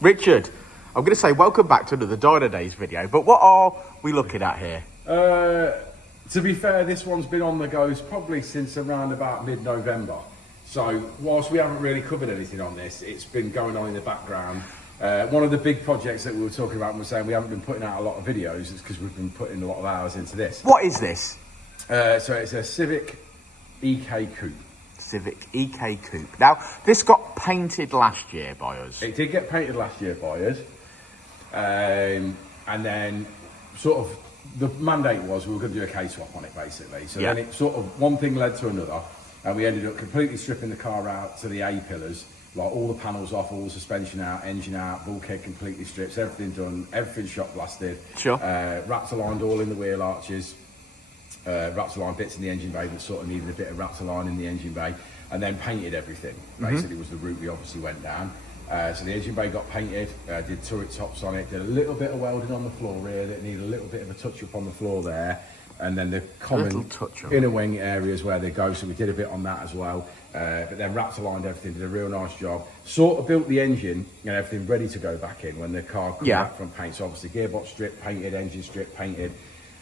Richard, I'm going to say welcome back to another Dynodaze video, but what are we looking at here? To be fair, this one's been on the go probably since around about mid-November. So whilst we haven't really covered anything on this, it's been going on in the background. One of the big projects that we were talking about and we're saying we haven't been putting out a lot of videos is because we've been putting a lot of hours into this. What is this? So it's a Civic EK Coupe. Civic EK Coupe. Now, this got painted last year by us. It did get painted last year by us. And then sort of the mandate was we were going to do a K-swap on it basically. So then it sort of, one thing led to another and we ended up completely stripping the car out to the A-pillars, like all the panels off, all the suspension out, engine out, bulkhead completely stripped, everything done, everything shot blasted. Sure. Wrapped aligned all in the wheel arches. Wrapped align bits in the engine bay that sort of needed a bit of wrapped align in the engine bay, and then painted everything. Basically was the route we obviously went down. So the engine bay got painted, did turret tops on it, did a little bit of welding on the floor here that needed a little bit of a touch up on the floor there, and then the common inner wing areas where they go, so we did a bit on that as well. But then wrapped aligned everything, did a real nice job. Sort of built the engine and everything ready to go back in when the car came back from paint. So obviously gearbox strip painted, engine strip painted.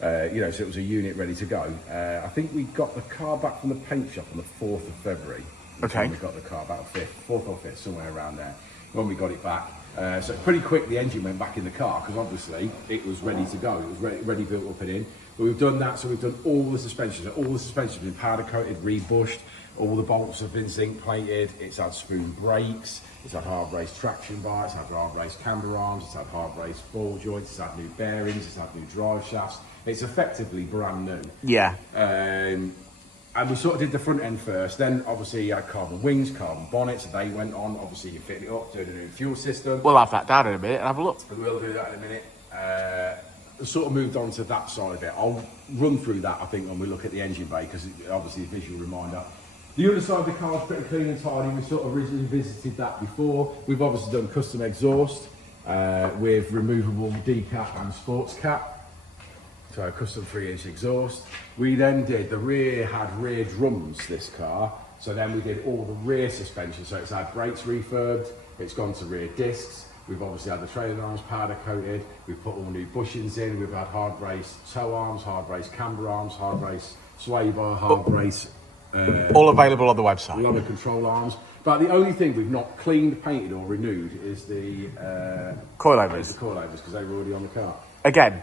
You know, so it was a unit ready to go. I think we got the car back from the paint shop on the 4th of February. Okay. We got the car back, 4th or 5th, somewhere around there, when we got it back. So pretty quick, the engine went back in the car, because obviously it was ready to go. It was ready built up and in. But we've done that, so we've done all the suspensions. All the suspensions have been powder coated, rebushed. All the bolts have been zinc plated. It's had spoon brakes. It's had hard race traction bar. It's had hard race camber arms. It's had hard race ball joints. It's had new bearings. It's had new drive shafts. It's effectively brand new. Yeah. And we sort of did the front end first. Then obviously you had carbon wings, carbon bonnets. They went on. Obviously you fit it up, did a new fuel system. We'll have that down in a minute and have a look. We'll do that in a minute. Sort of moved on to that side of it. I'll run through that, I think, when we look at the engine bay, because obviously a visual reminder. The other side of the car is pretty clean and tidy. We sort of originally visited that before. We've obviously done custom exhaust with removable Decat and sports cap. So a custom 3-inch exhaust. We then did, the rear had rear drums, this car. So then we did all the rear suspension. So it's had brakes refurbed, it's gone to rear discs. We've obviously had the trailing arms powder coated. We've put all new bushings in. We've had hard race toe arms, hard race camber arms, hard race sway bar, hard race. All available on the website. A lot of control arms. But the only thing we've not cleaned, painted or renewed is the coilovers. The coilovers, because they were already on the car. Again,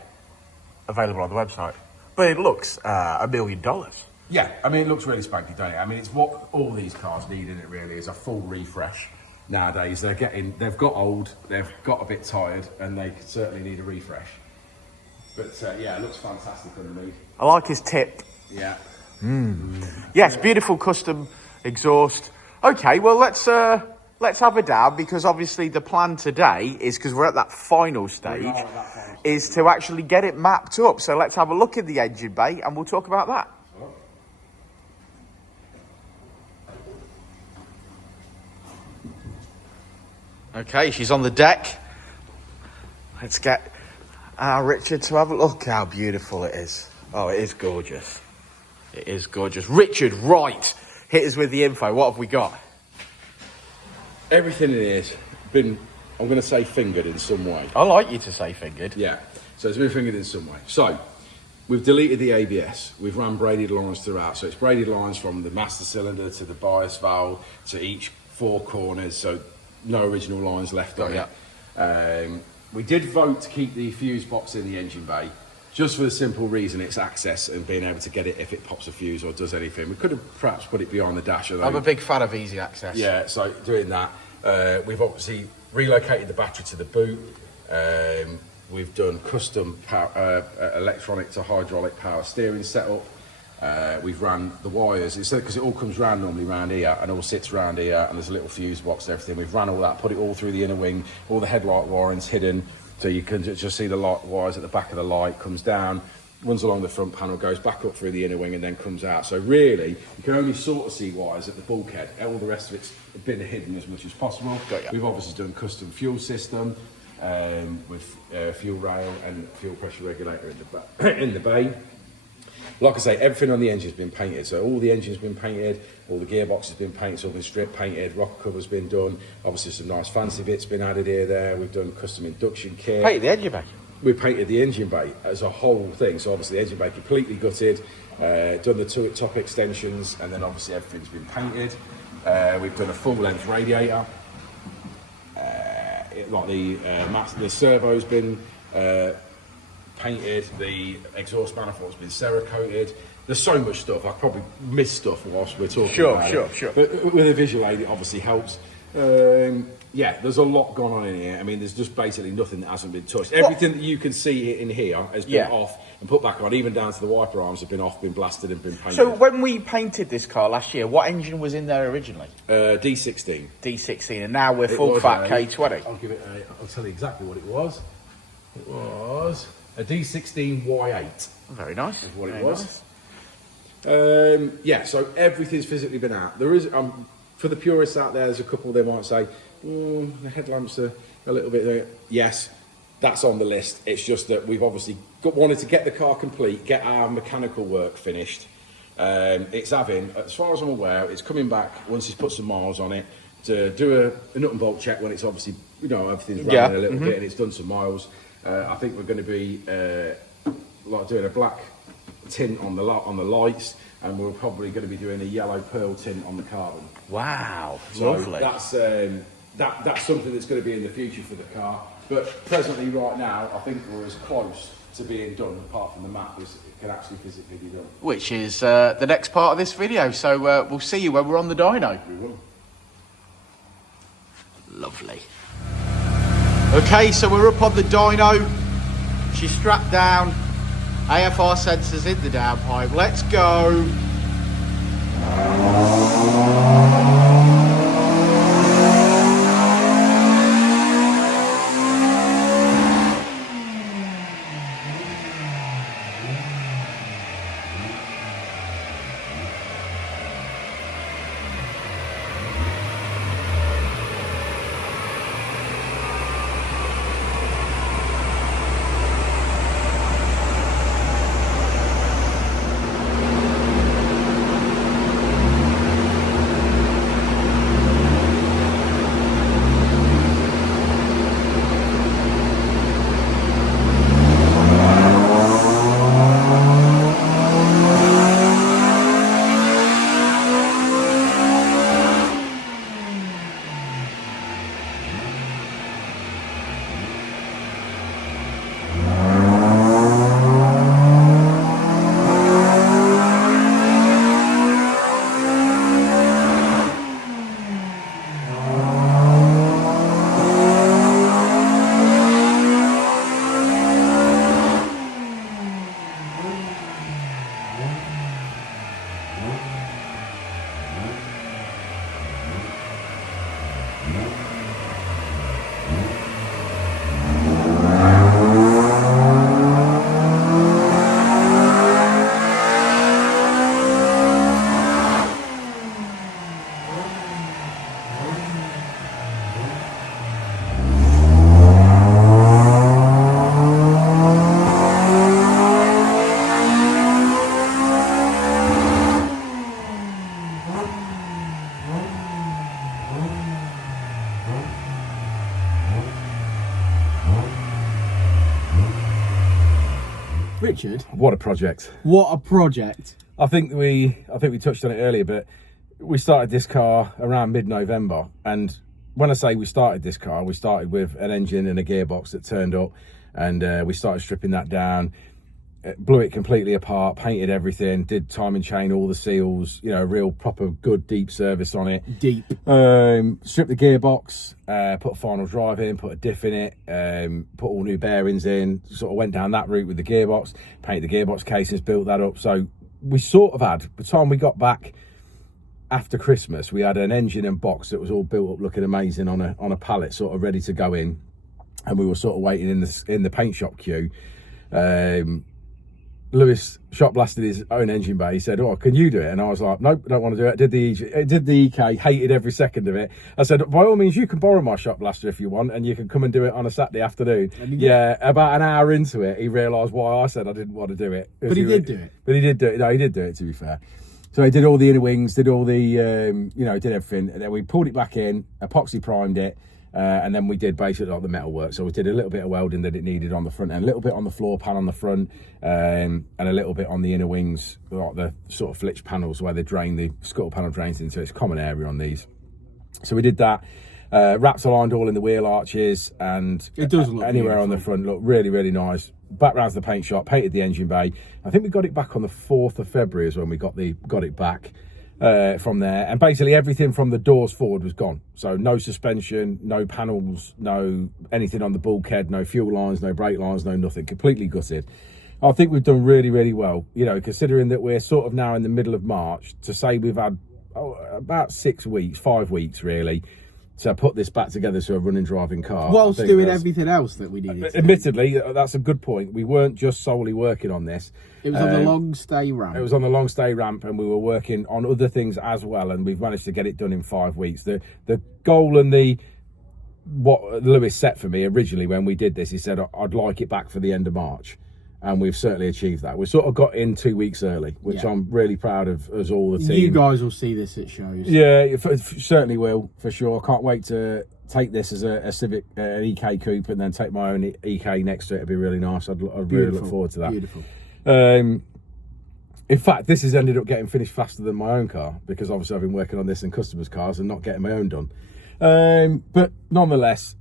available on the website. But it looks $1 million. Yeah, I mean, it looks really spanky, don't it? I mean, it's what all these cars need in it, really, is a full refresh. Nowadays, they've got old, they've got a bit tired, and they certainly need a refresh. But yeah, it looks fantastic underneath. I like his tip. Yeah. Yes, beautiful custom exhaust. Okay, well, let's have a dab, because obviously the plan today is, because we're at that final stage, is to actually get it mapped up. So let's have a look at the engine bay and we'll talk about that. Okay, she's on the deck. Let's get Richard to have a look how beautiful it is. Oh, it is gorgeous. It is gorgeous. Richard, right, hit us with the info. What have we got? Everything in here has been, I'm going to say, fingered in some way. I like you to say fingered. Yeah, so it's been fingered in some way. So, we've deleted the ABS. We've run braided lines throughout. So it's braided lines from the master cylinder to the bias valve to each 4 corners. So no original lines left on it. We did vote to keep the fuse box in the engine bay, just for the simple reason it's access and being able to get it if it pops a fuse or does anything. We could have perhaps put it behind the dash. I'm a big fan of easy access. Yeah, so doing that. We've obviously relocated the battery to the boot. We've done custom power, electronic to hydraulic power steering setup. We've ran the wires, because it all comes round normally round here and all sits round here, and there's a little fuse box and everything. We've ran all that, put it all through the inner wing, all the headlight wiring's hidden, so you can just see the light wires at the back of the light, comes down, runs along the front panel, goes back up through the inner wing and then comes out. So really, you can only sort of see wires at the bulkhead. All the rest of it's been hidden as much as possible. We've obviously done custom fuel system with fuel rail and fuel pressure regulator in the bay. Like I say, everything on the engine's been painted. So all the engine's been painted, all the gearbox has been painted, it's all been strip painted, rocker cover's been done. Obviously some nice fancy bits been added here, there. We've done custom induction kit. Painted the engine bay. We painted the engine bay as a whole thing. So obviously the engine bay completely gutted, done the top extensions, and then obviously everything's been painted. We've done a full length radiator. Like the servo's been painted, the exhaust manifold's been cerakoted. There's so much stuff. I probably miss stuff whilst we're talking about it. Sure. But with a visual aid, it obviously helps. Yeah, there's a lot going on in here. I mean, there's just basically nothing that hasn't been touched. Everything that you can see in here has been off and put back on, even down to the wiper arms have been off, been blasted and been painted. So when we painted this car last year, what engine was in there originally? D16. D16, and now we're full fat K20. I'll tell you exactly what it was. It was a D16 Y8. Very nice. Is what it Very was. Nice. Yeah, so everything's physically been out. There is, for the purists out there, there's a couple they might say, the headlamps are a little bit there. Yes, that's on the list. It's just that we've obviously wanted to get the car complete, get our mechanical work finished. It's having, as far as I'm aware, it's coming back once he's put some miles on it to do a nut and bolt check when it's obviously, everything's running a little bit and it's done some miles. I think we're going to be like doing a black tint on the lights, and we're probably going to be doing a yellow pearl tint on the carbon. Wow, so lovely. That's something that's going to be in the future for the car. But presently, right now, I think we're as close to being done, apart from the map, as it can actually physically be done. Which is the next part of this video. So we'll see you when we're on the dyno. We will. Lovely. Okay, so we're up on the dyno. She's strapped down. AFR sensors in the downpipe. Let's go. Richard, What a project. what a project. I think we touched on it earlier, but we started this car around mid-November, and when I say we started this car, we started with an engine and a gearbox that turned up, and we started stripping that down, blew it completely apart, painted everything, did timing chain, all the seals, real proper good deep service on it. Deep. Stripped the gearbox, put a final drive in, put a diff in it, put all new bearings in, sort of went down that route with the gearbox, painted the gearbox casings, built that up. So we sort of had, by the time we got back after Christmas, we had an engine and box that was all built up looking amazing on a pallet, sort of ready to go in, and we were sort of waiting in the paint shop queue. Lewis shot blasted his own engine bay. He said, "Oh, can you do it?" And I was like, "Nope, don't want to do it." Did the EK, hated every second of it. I said, "By all means, you can borrow my shot blaster if you want, and you can come and do it on a Saturday afternoon." Yeah, about an hour into it, he realised why I said I didn't want to do it. But he did do it. But he did do it. No, he did do it, to be fair. So he did all the inner wings, did all the, did everything. And then we pulled it back in, epoxy primed it. And then we did basically like the metal work. So we did a little bit of welding that it needed on the front end, a little bit on the floor pan on the front, and a little bit on the inner wings, like the sort of flitch panels where they drain, the scuttle panel drains into. It's a common area on these. So we did that. Wraps aligned all in the wheel arches, and it does look anywhere beautiful. on the front look really, really nice. Back round to the paint shop, painted the engine bay. I think we got it back on the 4th of February is when we got it back. From there, and basically everything from the doors forward was gone. So no suspension, no panels, no anything on the bulkhead, no fuel lines, no brake lines, no nothing. Completely gutted. I think we've done really, really well. You know, considering that we're sort of now in the middle of March, to say we've had about 5 weeks really, to put this back together to a running driving car. Whilst doing everything else that we needed to. Admittedly, that's a good point. We weren't just solely working on this. It was on the long stay ramp. It was on the long stay ramp, and we were working on other things as well, and we've managed to get it done in 5 weeks. The goal and what Lewis set for me originally when we did this, he said I'd like it back for the end of March, and we've certainly achieved that. We sort of got in 2 weeks early, which I'm really proud of us all, the team. You guys will see this at shows. Yeah, certainly will, for sure. I can't wait to take this as a Civic, an EK coupe, and then take my own EK next to it. It'd be really nice. I'd really look forward to that. Beautiful. In fact, this has ended up getting finished faster than my own car, because obviously I've been working on this in customers' cars and not getting my own done. But nonetheless,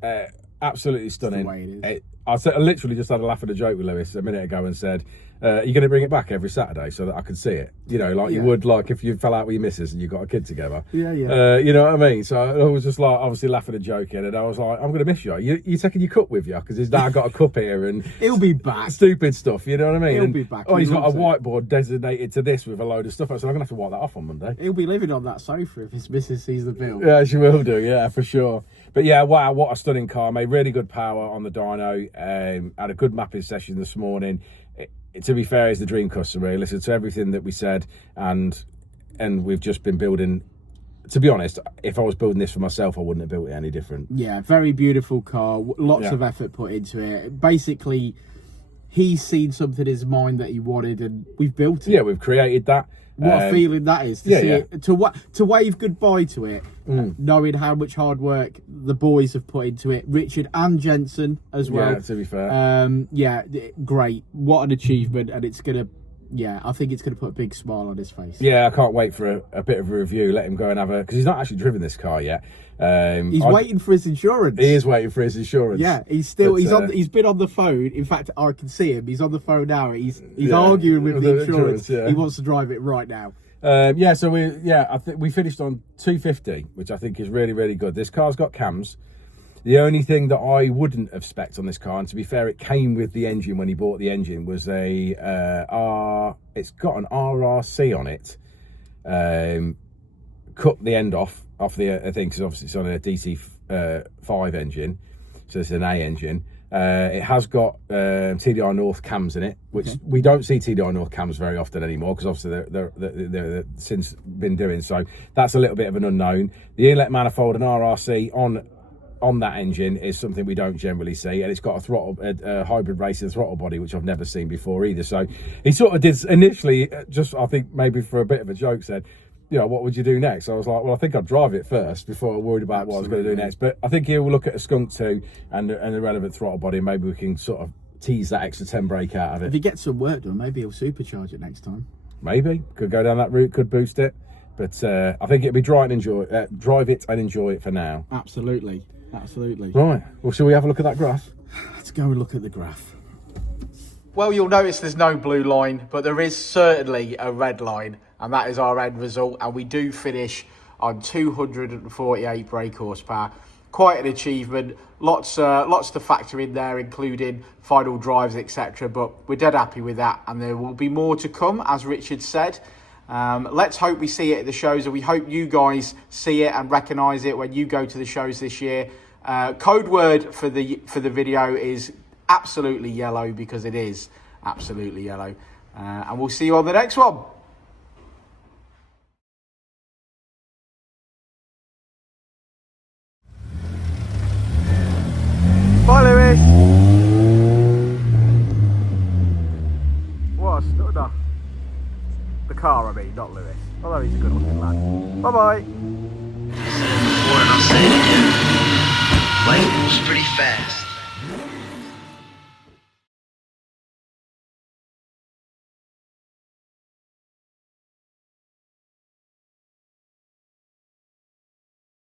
absolutely stunning. That's the way it is. I literally just had a laugh at a joke with Lewis a minute ago and said, "You're going to bring it back every Saturday so that I can see it." You know, like you would, like if you fell out with your missus and you got a kid together. Yeah, yeah. You know what I mean? So I was just like, obviously laughing and joking, and I was like, "I'm going to miss you. You taking your cup with you?" Because he's now got a cup here and He'll be back. stupid stuff. You know what I mean? He'll be back. Oh, he's He got a loves it. whiteboard designated to this with a load of stuff. So I'm going to have to wipe that off on Monday. He'll be living on that sofa if his missus sees the bill. Yeah, she will do. Yeah, for sure. But yeah, wow, what a stunning car. Made really good power on the dyno. Had a good mapping session this morning. To be fair, he's the dream customer. He listened to everything that we said, and we've just been building. To be honest, if I was building this for myself, I wouldn't have built it any different. Yeah, very beautiful car. Lots of effort put into it. Basically, he's seen something in his mind that he wanted, and we've built it. Yeah, we've created that. What a feeling that is to see it, to wave goodbye to it, knowing how much hard work the boys have put into it, Richard and Jensen as well. Yeah, to be fair. Great. What an achievement, and it's gonna. Yeah, I think it's going to put a big smile on his face. Yeah, I can't wait for a bit of a review. Let him go and have a... Because he's not actually driven this car yet. He's waiting for his insurance. He is waiting for his insurance. Yeah, he's still... he's been on the phone. In fact, I can see him. He's on the phone now. He's arguing with the insurance. He wants to drive it right now. So I think we finished on 250, which I think is really, really good. This car's got cams. The only thing that I wouldn't have spec'd on this car, and to be fair, it came with the engine when he bought the engine, was it's got an RRC on it. Cut the end off the thing, because obviously it's on a DC5 engine, so it's an A engine. It has got TDI North cams in it, which we don't see TDI North cams very often anymore, because obviously they're since been doing, so that's a little bit of an unknown. The Inlet Manifold and RRC on that engine is something we don't generally see, and it's got a hybrid racing throttle body, which I've never seen before either. So he sort of did initially, just I think maybe for a bit of a joke, said, you know, what would you do next? I was like, well, I think I'd drive it first before I worried about what I was going to do next. But I think he'll look at a Skunk2 and the relevant throttle body, and maybe we can sort of tease that extra 10 brake out of it. If he gets some work done, maybe he'll supercharge it next time. Maybe could go down that route, could boost it. But I think it'd be drive it and enjoy it for now. Absolutely. Absolutely. Right. Well, shall we have a look at that graph? Let's go and look at the graph. Well, you'll notice there's no blue line, but there is certainly a red line, and that is our end result. And we do finish on 248 brake horsepower. Quite an achievement. Lots to factor in there, including final drives, etc. But we're dead happy with that, and there will be more to come, as Richard said. Let's hope we see it at the shows, and we hope you guys see it and recognise it when you go to the shows this year. Code word for the video is absolutely yellow, because it is absolutely yellow. and we'll see you on the next one. Bye, Lewis. What a stunner. The car, I mean, not Lewis. Although he's a good looking lad. Bye bye. Before and I'll say it again. Life moves pretty fast.